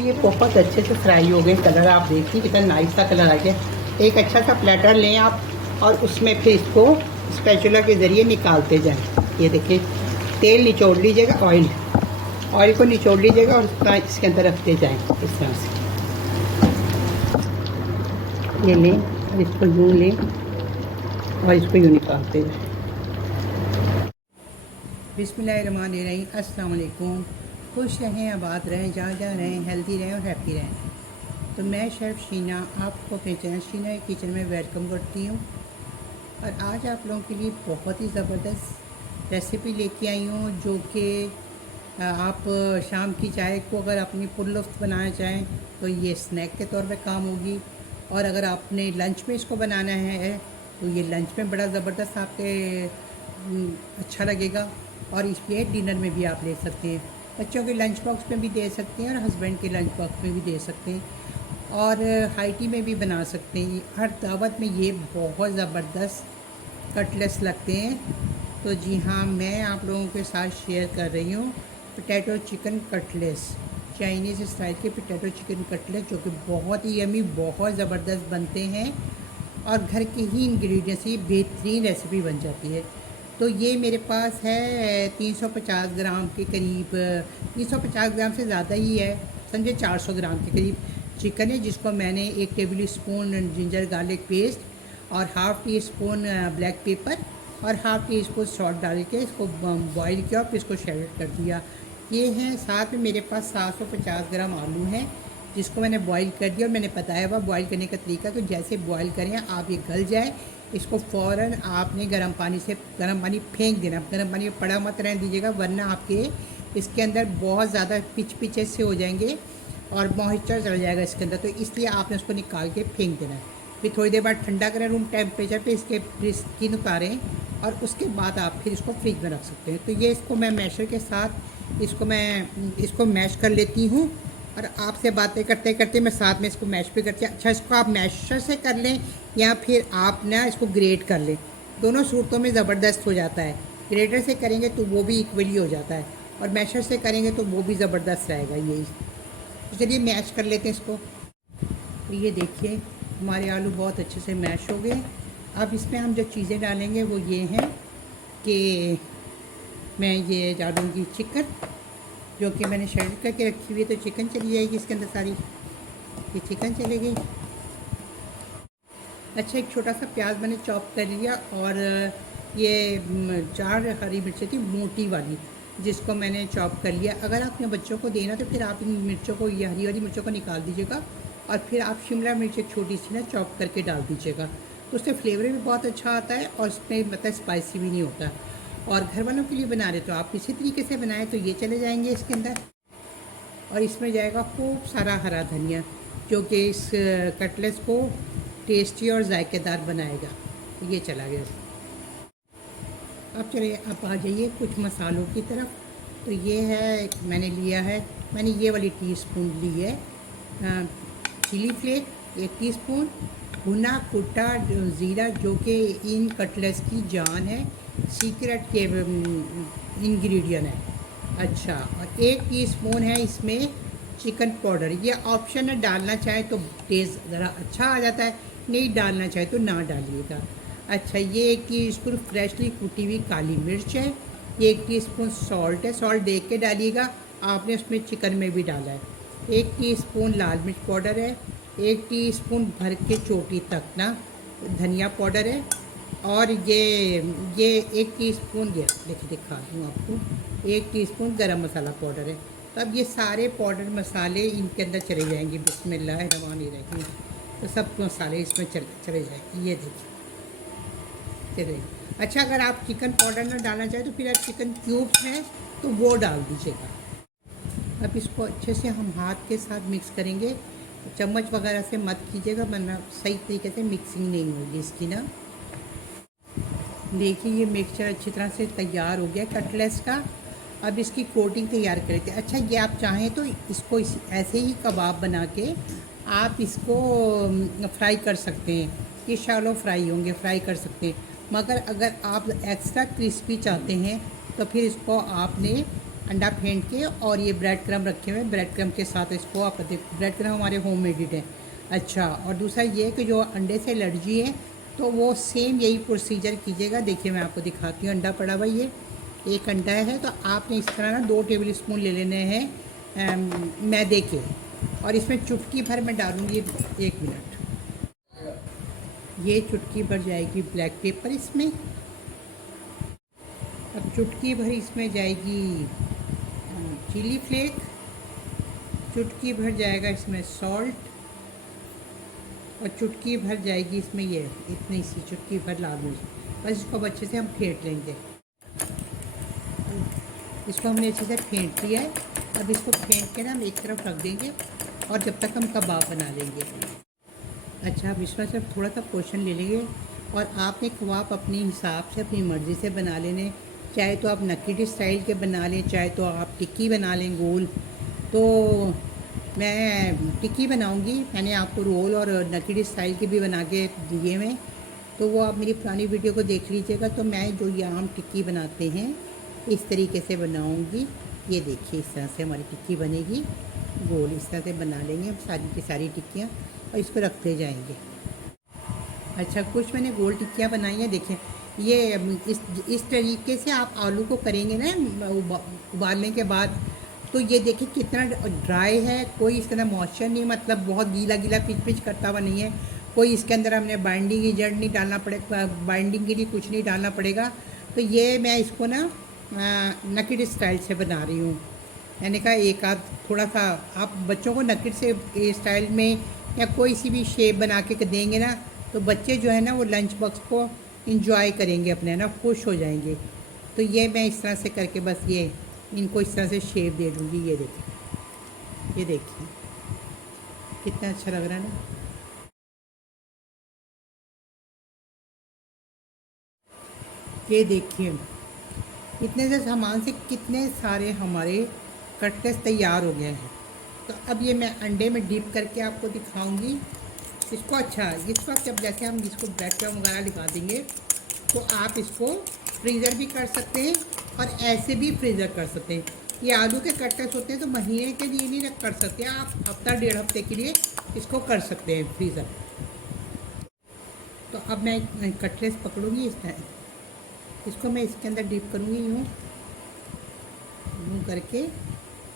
अभी ये बहुत अच्छे से फ्राई हो गए। कलर आप देखिए कितना नाइस सा कलर आ गया। एक अच्छा सा प्लेटर लें आप और उसमें फिर इसको स्पैचुला के ज़रिए निकालते जाएं। ये देखिए तेल निचोड़ लीजिएगा, ऑयल को निचोड़ लीजिएगा और उसका इसके अंदर रखते जाएं इस तरह से। ये लें और इसको यूँ लें और इसको यूँ निकालते जाएं। बिस्मिल्लाहिर्रहमानिर्रहीम, अस्सलाम वालेकुम। खुश रहें, आबाद रहें, जहाँ जहाँ रहें, हेल्दी रहें और हैप्पी रहें। तो मैं शेफ़ शीना आपको अपने चैनल शीना किचन में वेलकम करती हूँ। और आज आप लोगों के लिए बहुत ही ज़बरदस्त रेसिपी लेके आई हूँ, जो कि आप शाम की चाय को अगर अपनी पुरलुफ्त बनाना चाहें तो ये स्नैक के तौर पे काम होगी। और अगर आपने लंच में इसको बनाना है तो ये लंच में बड़ा ज़बरदस्त आपके अच्छा लगेगा। और इसलिए डिनर में भी आप ले सकते हैं, बच्चों के लंच बॉक्स में भी दे सकते हैं और हस्बैंड के लंच बॉक्स में भी दे सकते हैं और हाई टी में भी बना सकते हैं। हर दावत में ये बहुत ज़बरदस्त कटलेट्स लगते हैं। तो जी हाँ, मैं आप लोगों के साथ शेयर कर रही हूँ potato chicken cutlets, Chinese style के पोटैटो चिकन कटलेट, जो कि बहुत ही यमी, बहुत ज़बरदस्त बनते हैं और घर के ही इंग्रेडिएंट्स से बेहतरीन रेसिपी बन जाती है। तो ये मेरे पास है 350 ग्राम के करीब, 350 ग्राम से ज़्यादा ही है, समझे 400 ग्राम के करीब चिकन है, जिसको मैंने 1 tablespoon ginger garlic paste और half teaspoon black pepper और हाफ़ टी स्पून सॉल्ट डाल के इसको बॉईल किया और फिर इसको शैलेट कर दिया। ये हैं, साथ में मेरे पास 750 ग्राम आलू हैं, जिसको मैंने बॉईल कर दिया। और मैंने बताया हुआ बॉईल करने का तरीका, तो जैसे बॉईल करें आप, ये गल जाए इसको फ़ौरन आपने गर्म पानी फेंक देना। गर्म पानी में पड़ा मत रहने दीजिएगा, वरना आपके इसके अंदर बहुत ज़्यादा पिच से हो जाएंगे और मॉइस्चर चल जाएगा इसके अंदर। तो इसलिए आपने उसको निकाल के फेंक देना है। फिर थोड़ी देर बाद ठंडा करें रूम टेम्परेचर पे, इसके स्किन उतारें और उसके बाद आप फिर इसको फ्रिज में रख सकते हैं। तो ये इसको मैं मैशर के साथ इसको मैश कर लेती हूँ और आपसे बातें करते करते मैं साथ में इसको मैश भी करती हूँ। अच्छा, इसको आप मैशर से कर लें या फिर आप ना इसको ग्रेट कर लें, दोनों सूरतों में ज़बरदस्त हो जाता है। ग्रेटर से करेंगे तो वो भी इक्वली हो जाता है और मैशर से करेंगे तो वो भी ज़बरदस्त रहेगा। यही तो चलिए मैश कर लेते हैं इसको। तो ये देखिए हमारे आलू बहुत अच्छे से मैश हो गए। अब इसमें हम जो चीज़ें डालेंगे वो ये हैं कि मैं ये डालूँगी चिकन, जो कि मैंने शैलेट करके रखी हुई है। तो चिकन चली जाएगी इसके अंदर सारी, ये चिकन चली गई। अच्छा, एक छोटा सा प्याज मैंने चॉप कर लिया और ये 4 हरी मिर्चें थी मोटी वाली, जिसको मैंने चॉप कर लिया। अगर आपने बच्चों को देना तो फिर आप इन मिर्चों को, ये हरी वाली मिर्चों को निकाल दीजिएगा और फिर आप शिमला मिर्च एक छोटी सी ना चॉप करके डाल दीजिएगा, तो उससे फ्लेवर भी बहुत अच्छा आता है और उसमें मतलब स्पाइसी भी नहीं होता। और घर वालों के लिए बना रहे तो आप इसी तरीके से बनाएं। तो ये चले जाएंगे इसके अंदर और इसमें जाएगा खूब सारा हरा धनिया, जो कि इस कटलेट्स को टेस्टी और जायकेदार बनाएगा। ये चला गया। अब चलिए, अब आ जाइए कुछ मसालों की तरफ। तो ये है, मैंने ये वाली टीस्पून ली है चिली फ्लेक, 1 टीस्पून भुना कुटा ज़ीरा, जो कि इन कटलेट्स की जान है, सीक्रेट के इंग्रेडिएंट है। अच्छा, और 1 टीस्पून है इसमें चिकन पाउडर। ये ऑप्शन है, डालना चाहे तो टेस्ट ज़रा अच्छा आ जाता है, नहीं डालना चाहे तो ना डालिएगा। अच्छा, ये 1 टीस्पून फ्रेशली कुटी हुई काली मिर्च है। ये 1 टीस्पून सॉल्ट है, सॉल्ट देख के डालिएगा, आपने उसमें चिकन में भी डाला है। 1 टीस्पून लाल मिर्च पाउडर है। 1 टीस्पून भर के चोटी तक ना धनिया पाउडर है। और ये 1 टीस्पून, ये देखिए दिखा दूँ आपको, 1 टीस्पून गरम मसाला पाउडर है। तो अब ये सारे पाउडर मसाले इनके अंदर चले जाएंगे, बिस्मिल्लाहिर्रहमानिर्रहीम। तो सब मसाले इसमें चले जाएंगे, ये देखिए चले। अच्छा, अगर आप चिकन पाउडर ना डालना चाहें तो फिर आप चिकन क्यूब्स हैं तो वो डाल दीजिएगा। अब इसको अच्छे से हम हाथ के साथ मिक्स करेंगे, चम्मच वगैरह से मत कीजिएगा, वरना सही तरीके से मिक्सिंग नहीं होगी इसकी ना। देखिए ये मिक्सचर अच्छी तरह से तैयार हो गया कटलेट्स का। अब इसकी कोटिंग तैयार कर लेते हैं। अच्छा, ये आप चाहें तो इसको ऐसे ही कबाब बना के आप इसको फ्राई कर सकते हैं, ये शैलो फ्राई होंगे, फ्राई कर सकते हैं। मगर अगर आप एक्स्ट्रा क्रिस्पी चाहते हैं तो फिर इसको आपने अंडा फेंट के, और ये ब्रेड क्रम रखे हुए, ब्रेड क्रम के साथ इसको आप देखो, ब्रेड क्रम हमारे होम मेड है। अच्छा, और दूसरा ये कि जो अंडे से एलर्जी है तो वो सेम यही प्रोसीजर कीजिएगा। देखिए मैं आपको दिखाती हूँ, अंडा पड़ा हुआ, ये एक अंडा है, तो आपने इस तरह ना 2 टेबल स्पून ले लेने हैं मैदे के, और इसमें चुटकी भर मैं डालूँगी, 1 मिनट, ये चुटकी भर जाएगी ब्लैक पेपर इसमें। अब चुटकी भर इसमें जाएगी चिली फ्लेक, चुटकी भर जाएगा इसमें सॉल्ट, और चुटकी भर जाएगी इसमें ये इतनी सी चुटकी भर लाल मिर्च। बस इसको अब अच्छे से हम फेंट लेंगे। इसको हमने अच्छे से फेंट लिया है। अब इसको फेंट के ना हम एक तरफ रख देंगे, और जब तक हम कबाब बना लेंगे। अच्छा, अब इसमें से थोड़ा सा पोर्शन ले लेंगे, और आपने कबाब अपने हिसाब से अपनी मर्ज़ी से बना लेने, चाहे तो आप नक्कीडी स्टाइल के बना लें, चाहे तो आप टिक्की बना लें गोल। तो मैं टिक्की बनाऊंगी, मैंने आपको रोल और नक्कीडी स्टाइल की भी बना के दिए हैं, तो वो आप मेरी पुरानी वीडियो को देख लीजिएगा। तो मैं जो ये आम टिक्की बनाते हैं इस तरीके से बनाऊंगी। ये देखिए, इस तरह से हमारी टिक्की बनेगी गोल, इस तरह से बना लेंगे हम सारी की सारी टिक्कियाँ, और इसको रखते जाएंगे। अच्छा, कुछ मैंने गोल टिक्कियाँ बनाई हैं। देखिए ये इस तरीके से आप आलू को करेंगे ना उबालने के बाद, तो ये देखिए कितना ड्राई है, कोई इस तरह मॉइस्चर नहीं, मतलब बहुत गीला गीला पिच पिच करता हुआ नहीं है कोई। इसके अंदर हमने बाइंडिंग एजेंट नहीं डालना पड़ेगा, बाइंडिंग के लिए कुछ नहीं डालना पड़ेगा। तो ये मैं इसको ना नक्कीड स्टाइल से बना रही हूँ। मैंने कहा एक आध थोड़ा सा आप बच्चों को नक्कीड से स्टाइल में या कोई सी भी शेप बना के देंगे ना, तो बच्चे जो है ना वो लंच बॉक्स को इंजॉय करेंगे अपने, ना खुश हो जाएंगे। तो ये मैं इस तरह से करके बस ये इनको इस तरह से शेप दे दूँगी। ये देखिए, ये देखिए कितना अच्छा लग रहा है ना। ये देखिए इतने से सामान से कितने सारे हमारे कटलेट्स तैयार हो गए हैं। तो अब ये मैं अंडे में डिप करके आपको दिखाऊंगी इसको। अच्छा, इस वक्त जब जैसे हम इसको ब्रेड क्रम्ब वगैरह लगा देंगे, तो आप इसको फ्रीज़र भी कर सकते हैं और ऐसे भी फ्रीज़र कर सकते हैं। ये आलू के कटलेट्स होते हैं तो महीने के लिए नहीं कर सकते, आप हफ्ता 1.5 हफ्ते के लिए इसको कर सकते हैं फ्रीज़र। तो अब मैं कटलेट्स पकड़ूंगी इस टाइम, इसको मैं इसके अंदर डिप करूँगी यूँ यूँ करके,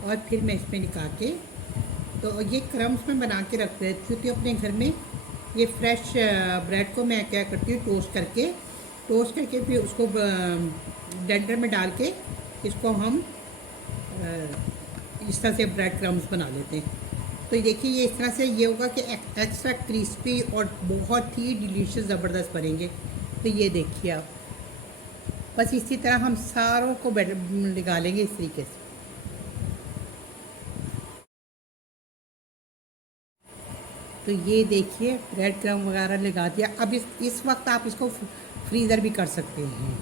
और फिर मैं इसमें निकाल के, तो ये क्रम्स में बना के रख देती हूँ अपने घर में। ये फ्रेश ब्रेड को मैं क्या करती हूँ, टोस्ट करके फिर उसको ब्लेंडर में डाल के इसको हम इस तरह से ब्रेड क्रम्स बना लेते हैं। तो देखिए ये इस तरह से ये होगा कि एक्स्ट्रा क्रिस्पी और बहुत ही डिलीशियस ज़बरदस्त बनेंगे। तो ये देखिए आप, बस इसी तरह हम सारों को लगा लेंगे इस तरीके से। तो ये देखिए ब्रेड क्रम्ब वगैरह लगा दिया। अब इस वक्त आप इसको फ्रीज़र भी कर सकते हैं,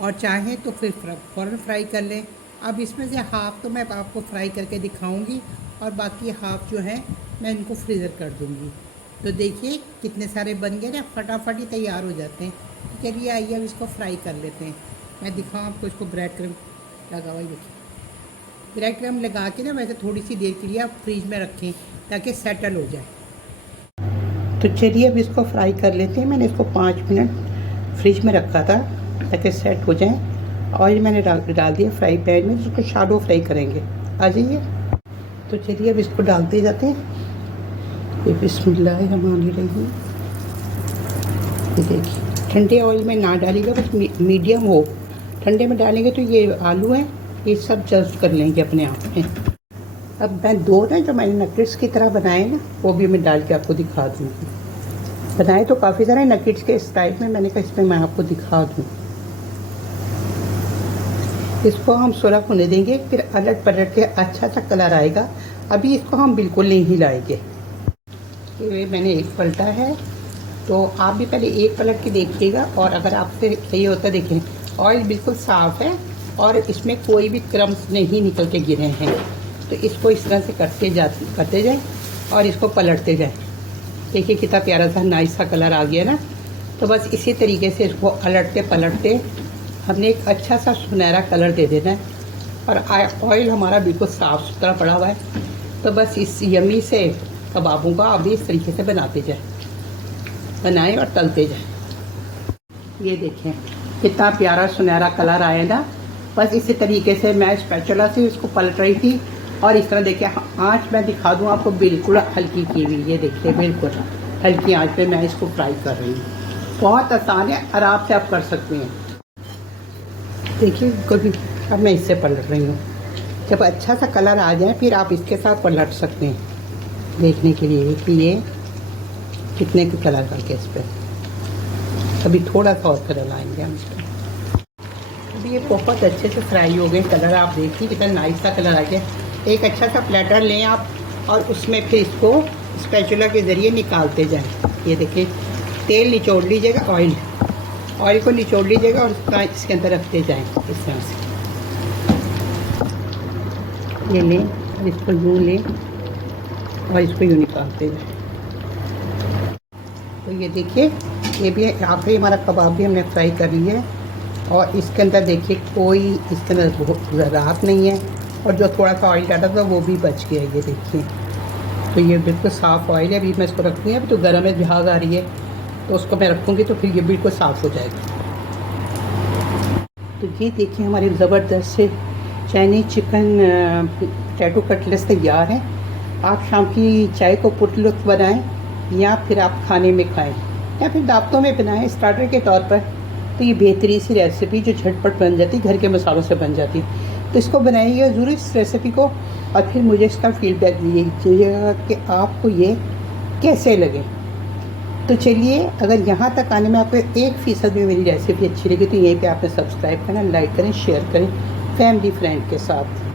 और चाहें तो फिर फ़ौरन फ्राई कर लें। अब इसमें से हाफ़ तो मैं आपको फ्राई करके दिखाऊंगी, और बाकी हाफ़ जो है मैं इनको फ्रीज़र कर दूंगी। तो देखिए कितने सारे बन गए ना, फटाफट ही तैयार हो जाते हैं। तो चलिए आइए अब इसको फ्राई कर लेते हैं। मैं दिखाऊँ आपको, इसको ब्रेड क्रम्ब लगा हुआ। देखिए ब्रेड क्रम्ब लगा के ना वैसे थोड़ी सी देर के लिए आप फ्रीज में रखें ताकि सेटल हो जाए। तो चलिए अब इसको फ्राई कर लेते हैं। मैंने इसको 5 मिनट फ्रिज में रखा था ताकि सेट हो जाए। ऑयल मैंने डाल दिया फ्राई पैन में, जिसको शैडो फ्राई करेंगे। आ जाइए। तो चलिए अब इसको डालते जाते हैं। ये बिस्मिल्लाहिर्रहमानिर्रहीम। ये देखिए ठंडे ऑयल में ना डालिएगा, बस मीडियम हो। ठंडे में डालेंगे तो ये आलू हैं ये सब जस्ट कर लेंगे अपने आप में। अब मैं 2 ना जो मैंने नगेट्स की तरह बनाए ना, वो भी मैं डाल के आपको दिखा दूँगी। बनाए तो काफ़ी सारे नगेट्स के स्टाइल में, मैंने कहा इसमें मैं आपको दिखा दूँ। इसको हम सुलग होने देंगे, फिर अलट पलट के अच्छा सा कलर आएगा। अभी इसको हम बिल्कुल नहीं हिलाएंगे। ये मैंने एक पलटा है, तो आप भी पहले एक पलट के देखिएगा, और अगर आपसे सही होता देखें ऑयल बिल्कुल साफ़ है और इसमें कोई भी क्रम्स नहीं निकल के गिरे हैं। तो इसको इस तरह से करते जाएं और इसको पलटते जाएं। देखिए कितना प्यारा सा नाइस सा कलर आ गया ना। तो बस इसी तरीके से इसको अलटते पलटते हमने एक अच्छा सा सुनहरा कलर दे देना है। और ऑयल हमारा बिल्कुल साफ़ सुथरा पड़ा हुआ है। तो बस इस यमी से कबाबों का आप भी इस तरीके से बनाते जाएं, बनाएं और तलते जाएं। ये देखें कितना प्यारा सुनहरा कलर आया ना। बस इसी तरीके से मैं स्पैचुला से इसको पलट रही थी और इस तरह देखिए आँच मैं दिखा दूँ आपको, बिल्कुल हल्की की हुई। ये देखिए बिल्कुल हल्की आँच पे मैं इसको फ्राई कर रही हूँ। बहुत आसान है, आराम से आप कर सकते हैं। देखिए कभी अब मैं इससे पलट रही हूँ। जब अच्छा सा कलर आ जाए फिर आप इसके साथ पलट सकते हैं, देखने के लिए कि ये कितने के कलर करके इस पर। अभी थोड़ा सा और कलर लाएंगे हम इस पर। अभी ये बहुत अच्छे से फ्राई हो गए, कलर आप देखिए कितना नाइस सा कलर आ गया। एक अच्छा सा प्लेटर लें आप और उसमें फिर इसको स्पैचुला के ज़रिए निकालते जाएं। ये देखिए तेल निचोड़ लीजिएगा, ऑयल को निचोड़ लीजिएगा और उसका इसके अंदर रखते जाएं इस तरह से। ये लें और इसको यूँ लें और इसको यूँ निकालते जाएं। तो ये देखिए ये भी आखिरी हमारा कबाब भी हमने फ्राई कर ली है और इसके अंदर देखिए कोई इसके अंदर राख नहीं है और जो थोड़ा सा ऑयल डाला था वो भी बच गया। ये देखिए तो ये बिल्कुल साफ़ ऑयल है। अभी मैं इसको रखूँगी, अभी तो गर्म है, झाग आ रही है तो उसको मैं रखूँगी तो फिर ये बिल्कुल साफ़ हो जाएगा। तो ये देखिए हमारे ज़बरदस्त से चाइनीज़ चिकन टैटू कटलेट्स तैयार हैं। आप शाम की चाय को पुरलुत्फ़ बनाएं या फिर आप खाने में खाएं या फिर दावतों में बनाएं स्टार्टर के तौर पर। तो ये बेहतरीन सी रेसिपी जो झटपट बन जाती है, घर के मसालों से बन जाती है। तो इसको बनाइए ज़रूर इस रेसिपी को और फिर मुझे इसका फीडबैक दीजिएगा कि आपको ये कैसे लगे। तो चलिए, अगर यहाँ तक आने में आपको 1% भी मेरी रेसिपी अच्छी लगी तो यहीं पे आपने सब्सक्राइब करना, लाइक करें, शेयर करें फैमिली फ्रेंड के साथ।